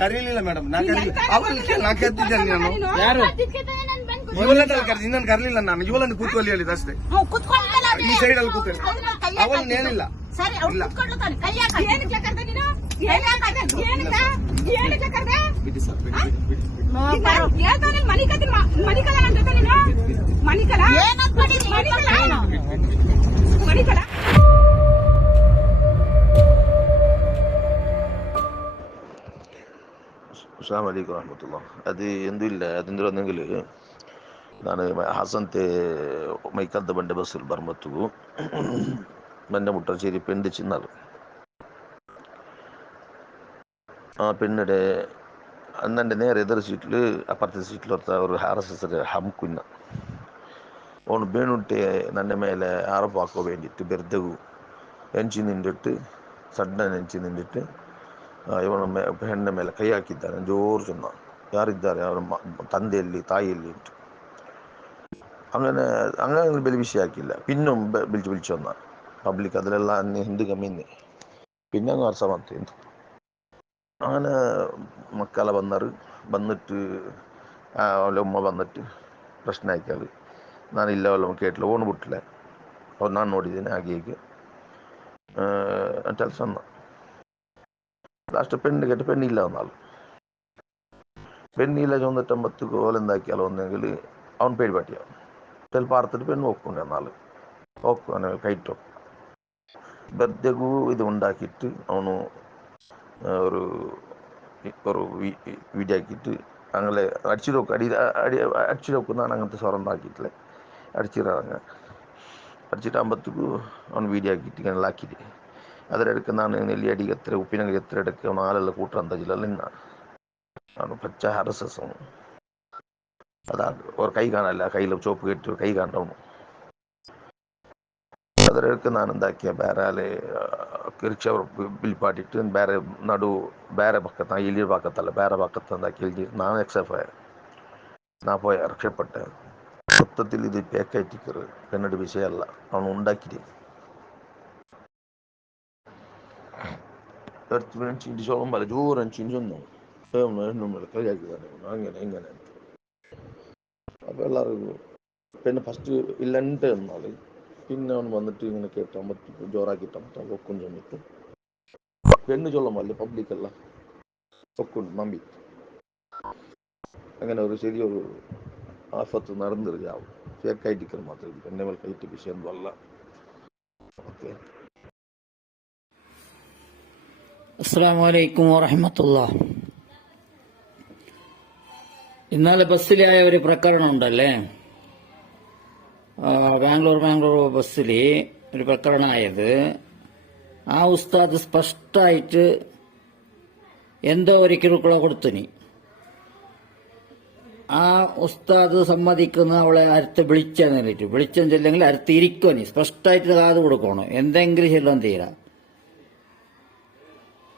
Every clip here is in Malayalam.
ಕರೀಲಿಲ್ಲ ಮೇಡಮ್ ನಾಕೆ ಎತ್ತಿದ್ದೇನೆ ನಾನು ಯಾರು ಇವಳನ್ನ ಇನ್ನೊಂದು ಕರ್ಲಿಲ್ಲ ನಾನು ಇವಳನ್ನು ಕೂತ್ಕೊಳ್ಳಿ ಹೇಳಿದ ಅಷ್ಟೇ ಈ ಸೈಡ್ ಅಲ್ಲಿ ಕೂತ್ಕೊಳ್ಳಿ ಅವಳನ್ನ ಏನಿಲ್ಲ അസ്സലാമു അലൈക്കും വറഹ്മത്തുള്ളാഹി. അത് എന്തുമില്ല, അതെന്ത് വന്നെങ്കിൽ ನಾನು ಹಾಸಂತೆ ಮೈಕಲ್ದ ಬಂಡೆ ಬಸ್ಸಲ್ಲಿ ಬರ್ಮತ್ತು ನನ್ನ മുട്ടശ്ശേരി പെണ്ണ് ചിന്നത് ആ പെണ്ണിടെ അന്നെൻ്റെ നേരെ എതിർ സീറ്റിൽ അപ്പുറത്തെ സീറ്റിൽ ഒരു RSS ഹംകുന്ന ಅವನು ಬೇಣುಟ್ಟೆ ನನ್ನ ಮೇಲೆ ಆರೋಪ ಹಾಕೋ ಬೇಂದಿತ್ತು ಬೆರ್ದೆಗೂ ಹೆಂಚಿ ನಿಂದಿಟ್ಟು ಸಡ್ಡ ಹೆಂಚಿ ನಿಂದಿಟ್ಟು ಇವನ ಹೆಣ್ಣ ಮೇಲೆ ಕೈ ಹಾಕಿದ್ದಾನೆ. ಜೋರು ಚೆನ್ನ ಯಾರಿದ್ದಾರೆ ಅವರ ತಂದೆಯಲ್ಲಿ ತಾಯಿಯಲ್ಲಿ ಉಂಟು അങ്ങനെ വലിയ വിഷയമാക്കിയില്ല. പിന്നും വിളിച്ചു വന്ന പബ്ലിക് അതിലെല്ലാം അന്ന് ഹിന്ദു കമ്മിന്ന് പിന്നെ അങ്ങ് വർഷമാക്കി അങ്ങനെ മക്കളെ വന്നിട്ട് അവളുടെ ഉമ്മ വന്നിട്ട് പ്രശ്നമാക്കിയാൽ ನಾನಿಲ್ಲ ಅವಲ್ಲ ಕೇಟ್ಲ ಓಣ್ ಬಿಟ್ಲೆ ಅವ್ರು ನಾನು ನೋಡಿದ್ದೇನೆ ಹಾಗೆ ಅಂತ ಸಣ್ಣ ലാസ്റ്റ് പെണ്ണ് കേട്ട് പെണ്ണില്ല വന്നാലും പെണ്ണില്ല ചൊന്നിട്ടമ്പത്തേക്ക് ഓലെന്താക്കിയാലോ ഒന്നെങ്കിൽ അവൻ പേടി പാട്ടിയാവും. ചിലപ്പോൾ അറുത്തിട്ട് പെണ്ണ് നോക്കുന്നുണ്ട് എന്നാൽ നോക്കും കയറ്റും ബർത്തಗೂ ഇത് ഉണ്ടാക്കിയിട്ട് അവന് ഒരു വീഡിയോ ആക്കിയിട്ട് അങ്ങനെ അടിച്ചു നോക്കും. അടിച്ചു നോക്കുന്നതാണ് അങ്ങനത്തെ സ്വരം ഉണ്ടാക്കിയിട്ടില്ല. അടിച്ചിട്ടാകുമ്പോഴത്തേക്ക് അവൻ വീഡിയോ ആക്കിയിട്ട് ഇങ്ങനെ ആക്കിയിട്ട് അതിലെടുക്കുന്നതാണ് നെല്ലിയടിക്ക് എത്ര ഉപ്പിനൊക്കെ എത്ര എടുക്കുക നാലെല്ലാം കൂട്ടാൻ തച്ചില്ല അവന് പച്ച RSS അതാണ് ഒരു കൈ കാണാനല്ല, കയ്യിൽ ചോപ്പ് കെട്ടി കൈ കാണണം. അതിലെടുക്കുന്നതാണ് എന്താക്കിയ ಬೇರೆ ಕಿರ್ಚವ್ರ ಬಿಲ್ಪಾಟಿಟ್ಟು ಬೇರೆ ಪಕ್ಕತ್ತ ಇಲ್ಲಿಯ ಪಕ್ಕತ್ತಲ್ಲ ಬೇರೆ ಪಕ್ಕತ್ತ എന്താക്കി എഴുതി ನಾನು എക്സെപ്റ്റ് ആയ ഞാൻ പോയ രക്ഷപ്പെട്ട മൊത്തത്തിൽ ഇത് പേക്കായിട്ടിക്കറ് പെണ്ണുടെ വിഷയമല്ല അവൻ ഉണ്ടാക്കിയിട്ട് ചിന്തിച്ചോളം പല ജോരം ചിന്തിച്ചൊന്നു കളിയാക്കിയതാണ് അങ്ങനെ ഇങ്ങനെ. അപ്പോൾ എല്ലാവർക്കും പിന്നെ ഫസ്റ്റ് ഇല്ലണ്ട് എന്നാൽ പിന്നെ അവൻ വന്നിട്ട് ഇങ്ങനെ കേട്ടാകുമ്പോൾ ജോറാക്കിയിട്ടാകുമ്പോൾ ഒക്കും ചെന്നിട്ട് പെണ്ണ് ചൊല്ലാൻ പാടില്ല പബ്ലിക്കല്ല ഒക്കും നമ്പി അങ്ങനെ ഒരു ശരിയൊരു ആഫത്ത് നടന്നിരിക്കാവും. ഫേക്കായിട്ടിക്കൽ മാത്രം പെണ്ണെ മേൽ കയറ്റി വിഷയം അല്ല. ഓക്കെ. അസ്സലാമു അലൈക്കും വറഹ്മത്തുള്ളാഹി. ഇന്നലെ ബസ്സിലായ ഒരു പ്രകരണം ഉണ്ടല്ലേ, ബാംഗ്ലൂർ ബസ്സിൽ ഒരു പ്രകരണമായത്. ആ ഉസ്താദ് സ്പഷ്ടമായിട്ട് എന്തോ ഒരു കിറുക്കുള കൊടുത്തിനി. ആ ഉസ്താദ് സമ്മതിക്കുന്ന അവളെ അരുത്ത് വിളിച്ചെന്നിട്ട് വിളിച്ചെന്നില്ലെങ്കിൽ അരുത്ത് ഇരിക്കുവനി സ്പഷ്ടമായിട്ട് കാത് കൊടുക്കണം. എന്തെങ്കിലും ചെല്ലാൻ തീരാ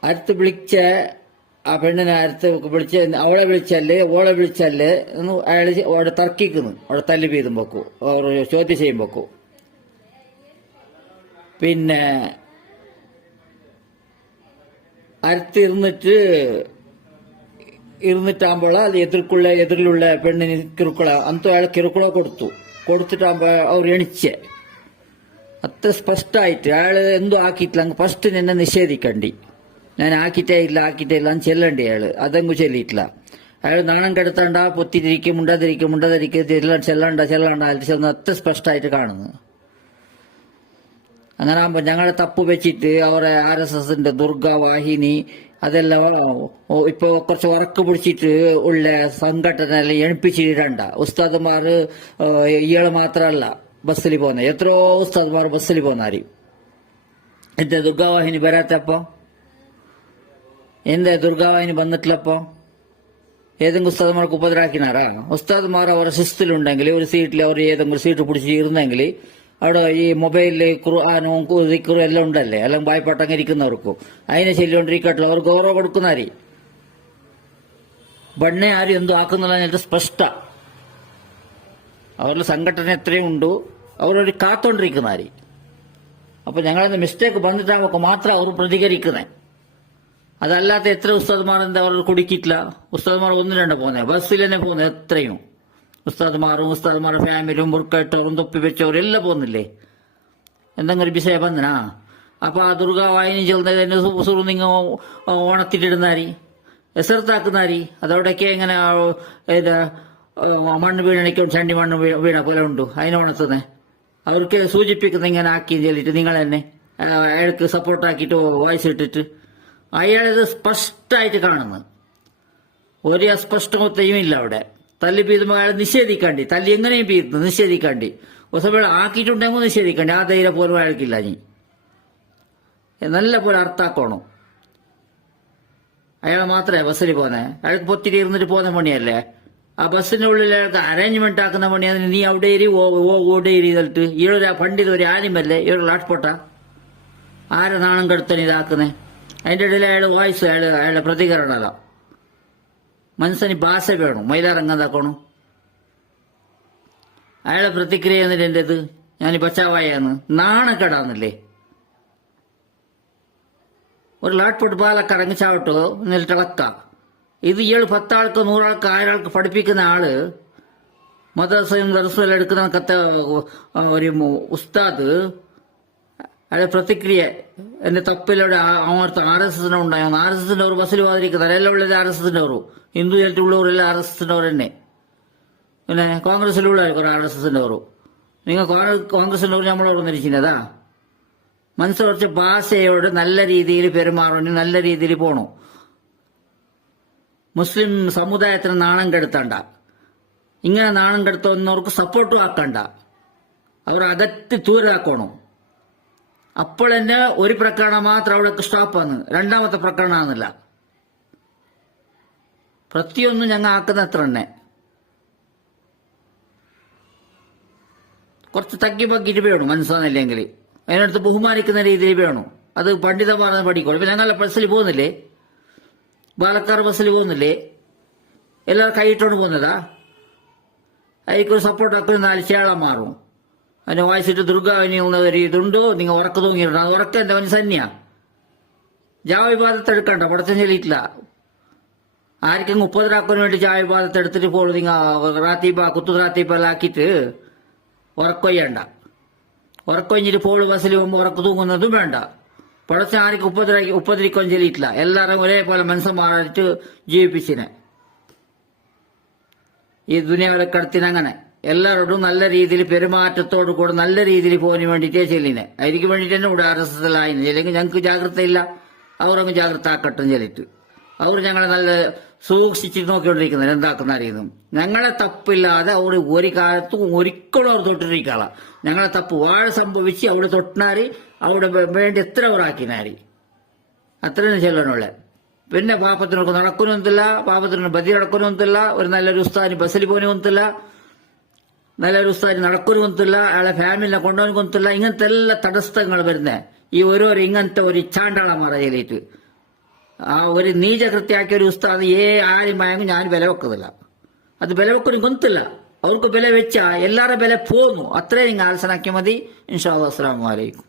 അരുത്ത് വിളിച്ച ആ പെണ്ണിനെ അരുത്ത് വിളിച്ച അവളെ വിളിച്ചല്ലേ ഓളെ വിളിച്ചല്ലേ എന്ന് അയാൾ അവിടെ തർക്കിക്കുന്നു. അവിടെ തല്ലി വീതും വെക്കൂ, ചോദ്യം ചെയ്യും വെക്കൂ. പിന്നെ അരുത്ത് ഇരുന്നിട്ടാകുമ്പോൾ അത് എതിരിലുള്ള പെണ്ണിന് കിറുക്കുള അന്തോ അയാൾ കിറുക്കുള കൊടുത്തിട്ടാകുമ്പോൾ അവർ എണിച്ച് അത്ര സ്പഷ്ടമായിട്ട് അയാൾ എന്തോ ആക്കിയിട്ടില്ല. ഫസ്റ്റ് നിന്നെ നിഷേധിക്കണ്ടി, ഞാൻ ആക്കിയിട്ടേ ഇല്ല എന്ന് ചെല്ലണ്ടി. അയാള് അതെങ്ങും ചെല്ലിയിട്ടില്ല. അയാൾ നാണം കെടുത്തണ്ട, പൊത്തിരിക്കും മുണ്ടതിരിക്കും ചെല്ലണ്ട അത്ര സ്പഷ്ടമായിട്ട് കാണുന്നു. അങ്ങനെ ആകുമ്പോൾ ഞങ്ങളെ തപ്പ് വെച്ചിട്ട് അവരെ RSSന്റെ ദുർഗാവാഹിനി അതെല്ലാം ഇപ്പൊ കുറച്ച് ഉറക്ക് പിടിച്ചിട്ട് ഉള്ള സംഘടനയെല്ലാം എണിപ്പിച്ചിടണ്ട. ഉസ്താദുമാർ ഇയാള് മാത്രമല്ല ബസ്സിൽ പോകുന്നത്, എത്രയോ ഉസ്താദുമാർ ബസ്സിൽ പോകുന്നാരി. എന്താ ദുർഗാവാഹിനി വരാത്തപ്പോ? എന്താ ദുർഗാവാഹിനി വന്നിട്ടില്ലപ്പോ? ഏതെങ്കിലും ഉസ്താദുമാർക്ക് ഉപദ്രാക്കിനാറാ? ഉസ്താദുമാർ അവരുടെ ശിസ്തിലുണ്ടെങ്കിൽ ഒരു സീറ്റിൽ അവർ ഏതെങ്കിലും സീറ്റ് പിടിച്ച് ഇരുന്നെങ്കിൽ അവിടെ ഈ മൊബൈലില് ഖുർആനും ദിക്റും എല്ലാം ഉണ്ടല്ലേ, എല്ലാം വായ്പാട്ടങ്ങ് ഇരിക്കുന്നവർക്കും അതിനെ ചൊല്ലിക്കൊണ്ടിരിക്കട്ടില്ല. അവർ ഗൗരവം കൊടുക്കുന്നാരി. ബണ്ണെ ആരും എന്തും ആക്കുന്നില്ല എന്നിട്ട് സ്പഷ്ട. അവരുടെ സംഘടന എത്രയും ഉണ്ട്, അവരൊരു കാത്തോണ്ടിരിക്കുന്ന ആര്. അപ്പൊ ഞങ്ങളെന്ത് മിസ്റ്റേക്ക് വന്നിട്ടാകുമ്പോൾ മാത്രം അവർ പ്രതികരിക്കുന്നത്. അതല്ലാത്ത എത്ര ഉസ്താദ്മാർ എന്താ അവർ കുടുക്കിയിട്ടില്ല. ഉസ്താദ്മാർ ഒന്നും രണ്ടോ പോകുന്നത്, ബസ്സിൽ തന്നെ പോകുന്നത് എത്രയും. ഉസ്താദ്മാരുടെ ഫാമിലിയും മുറുക്കട്ടവരും തൊപ്പി വെച്ചവരും എല്ലാം പോകുന്നില്ലേ. എന്തെങ്കിലും ഒരു വിഷയം വന്നനാ അപ്പൊ ആ ദുർഗ വായന ചെല്ലുന്നതിന് സുറു നിങ്ങൾ ഓണത്തിട്ടിടുന്നാരി, എസർത്താക്കുന്നാരി. അതവിടെയൊക്കെ ഇങ്ങനെ മണ്ണ് വീണണിക്കും ചണ്ടി മണ്ണ് വീണ പോലെ ഉണ്ട്. അതിനെ ഉണർത്തുന്നേ അവർക്ക് സൂചിപ്പിക്കുന്ന ഇങ്ങനെ ആക്കി ചെല്ലിട്ട് നിങ്ങൾ തന്നെ അയാൾക്ക് സപ്പോർട്ടാക്കിയിട്ട് വോയിസ് ഇട്ടിട്ട് അയാളിത് സ്പഷ്ടമായിട്ട് കാണുന്നു. ഒരു അസ്പഷ്ടമത്തെയും ഇല്ല അവിടെ. തല്ലി പീതുമ്പോൾ അയാൾ നിഷേധിക്കാണ്ടി, തല്ലി എങ്ങനെയും പീതുന്നു നിഷേധിക്കാണ്ടി. ഒസവേള ആക്കിയിട്ടുണ്ടെങ്കിൽ നിഷേധിക്കാണ്ടി. ആ ധൈര്യം പോലും അയാൾക്കില്ല. നീ നല്ല പോലെ അർത്ഥാക്കണം. അയാൾ മാത്രമേ ബസ്സിൽ പോന്നെ, അയാൾക്ക് പൊത്തിരി ഇരുന്നിട്ട് പോകുന്ന പണിയല്ലേ. ആ ബസ്സിന്റെ ഉള്ളിൽ അയാൾക്ക് അറേഞ്ച്മെന്റ് ആക്കുന്ന പണിയാണ്. നീ അവിടെ ഇരി ഓടെ ഇരി എന്നിട്ട് ഈയൊരു പണ്ടിത് ഒരു ആനിമല്ലേ ഈയൊരു ലാട്ട്പൊട്ട ആരെ നാണം കെടുത്തന്നെ ഇതാക്കുന്നേ. അതിന്റെ ഇടയിൽ അയാൾ വോയിസ് അയാളുടെ പ്രതികരണമല്ല. മനസ്സിന് ഭാഷ വേണം. മൈലാറങ്ങാതാക്കണം. അയാളെ പ്രതിക്രിയ എന്നിട്ട് എന്റേത് ഞാൻ ബച്ചാവായെന്ന് നാണക്കേടാന്നില്ലേ. ഒരു ലാട്ട്പൊട്ട് പാലക്കടങ്ങ് ചാവട്ടോ എന്നിട്ട് ഇളക്ക. ഇത് ഇയാൾ 10 ആൾക്ക് 100 ആൾക്ക് 1000 ആൾക്ക് പഠിപ്പിക്കുന്ന ആള്, മദ്രസയും ദർസും എടുക്കുന്ന കത്ത ഒരു ഉസ്താദ് അയാളെ പ്രതിക്രിയ എന്റെ തപ്പിലൂടെ അമർത്ത RSS ഉണ്ടായോ. RSS ഒരു ബസ്സിൽ പോകാതിരിക്കുന്നത് എല്ലാം ഉള്ളത് RSS ഒരു ഹിന്ദു ചരിത്രമുള്ളവരെല്ലാം RSS തന്നെ. പിന്നെ കോൺഗ്രസിലുള്ളവർക്ക് ഒരു RSS നിങ്ങൾ കോൺഗ്രസിന്റെ നമ്മളോട് വന്നിരിക്കുന്നതാ. മനസ്സുറച്ച് ഭാഷയോട് നല്ല രീതിയിൽ പെരുമാറണം, നല്ല രീതിയിൽ പോകണം. മുസ്ലിം സമുദായത്തിന് നാണം കെടുത്തണ്ട. ഇങ്ങനെ നാണം കെടുത്തുന്നവർക്ക് സപ്പോർട്ടും ആക്കണ്ട. അവർ അകറ്റി തൂരാക്കണം. അപ്പോൾ തന്നെ ഒരു പ്രകരണം മാത്രം അവിടെ സ്റ്റോപ്പാന്ന്, രണ്ടാമത്തെ പ്രകരണമാണെന്നില്ല. പ്രത്യൊന്നും ഞങ്ങൾ ആക്കുന്ന അത്ര തന്നെ. കുറച്ച് തക്കി പക്കിയിട്ട് വേണം മനസ്സാന്നില്ലെങ്കിൽ. അതിനടുത്ത് ബഹുമാനിക്കുന്ന രീതിയിൽ വേണം. അത് പണ്ഡിതന്മാരെ പഠിക്കണം. ഇപ്പൊ ഞങ്ങളെ ബസ്സിൽ പോകുന്നില്ലേ, പാലക്കാട് ബസ്സിൽ പോകുന്നില്ലേ, എല്ലാവരും കൈയിട്ടോണ്ട് പോകുന്നതാ. അതിക്കൊരു സപ്പോർട്ട് ആക്കുന്ന 4 ചേളം മാറും. അതിനെ വായിച്ചിട്ട് ദുർഗാവിനി ഒരു ഇതുണ്ടോ നിങ്ങൾ ഉറക്ക തൂങ്ങിയിട്ടുണ്ട്. അത് ഉറക്കം എന്താ മനസ്സന്യാ. ജാവിഭാഗത്ത് എടുക്കണ്ട, പടത്തം ചെല്ലിയിട്ടില്ല. ആർക്കും 30 രാക്കിന് വേണ്ടി ജാവിഭാഗത്ത് എടുത്തിട്ട് പോളൂ. നിങ്ങൾ റാത്തീബ കുത്തു റാത്തീബലാക്കിയിട്ട് ഉറക്കൊയ്യണ്ട. ഉറക്കൊഞ്ഞിട്ട് പോള് ബസ്സിൽ പോകുമ്പോൾ ഉറക്ക തൂങ്ങുന്നതും വേണ്ട. പടച്ച ആർക്കും ഉപദ്രവിക്കാൻ ചെല്ലിയിട്ടില്ല. എല്ലാവരും ഒരേപോലെ മനസ്സന്മാരായിട്ട് ജീവിപ്പിച്ചിനെ. ഈ ദുനിയാവിലെ കടത്തിനങ്ങനെ എല്ലാവരോടും നല്ല രീതിയിൽ പെരുമാറ്റത്തോടു കൂടെ നല്ല രീതിയിൽ പോകാൻ വേണ്ടിയിട്ടേ ചെല്ലിനെ. അതിന് വേണ്ടിയിട്ട് തന്നെ ഇവിടെ RSS ആയിരുന്നു. അല്ലെങ്കിൽ ഞങ്ങൾക്ക് ജാഗ്രത ഇല്ല, അവരങ്ങ് ജാഗ്രത ആക്കട്ടെ ചെല്ലിട്ട്. അവർ ഞങ്ങളെ നല്ല സൂക്ഷിച്ച് നോക്കിക്കൊണ്ടിരിക്കുന്നത് എന്താക്കുന്ന അറിയുന്നു. ഞങ്ങളെ തപ്പില്ലാതെ അവർ ഒരു കാലത്തും ഒരിക്കലും അവർ തൊട്ടിരിക്കാളാ. ഞങ്ങളെ തപ്പ് വാഴ സംഭവിച്ച് അവിടെ തൊട്ടിനാരി അവിടെ വേണ്ടി എത്ര അവർ ആക്കിനാരി അത്രയും ചെല്ലണുള്ളേ. പിന്നെ പാപ്പത്തിനൊക്കെ നടക്കുന്നില്ല, പാപ്പത്തിന് ബദി നടക്കുന്നില്ല, ഒരു നല്ലൊരു ഉസ്താദിന് ബസ്സിൽ പോകാനൊന്നുമില്ല, നല്ലൊരു ഉസ്താദിന് നടക്കുന്നില്ല, അയാളെ ഫാമിലിനെ കൊണ്ടുപോകാനൊന്നുമില്ല. ഇങ്ങനത്തെ എല്ലാ തടസ്സങ്ങൾ വരുന്നേ ഈ ഓരോരോ ഇങ്ങനത്തെ ഒരു ചാണ്ടാളന്മാർ ചെല്ലിയിട്ട്. ആ ഒരു നീചകൃത്യാക്കിയ ഒരു ഉസ്താദ് ആരും ഭയങ്കര ഞാൻ വില വെക്കുന്നില്ല. അത് വില വെക്കൊന്നും കൊന്നില്ല. അവർക്ക് വില വെച്ചാ എല്ലാവരുടെ വില പോന്നു. അത്രയും ആലോചനാക്കിയാൽ മതി. ഇൻഷാ അല്ലാഹ്. അസ്സലാമു അലൈക്കും.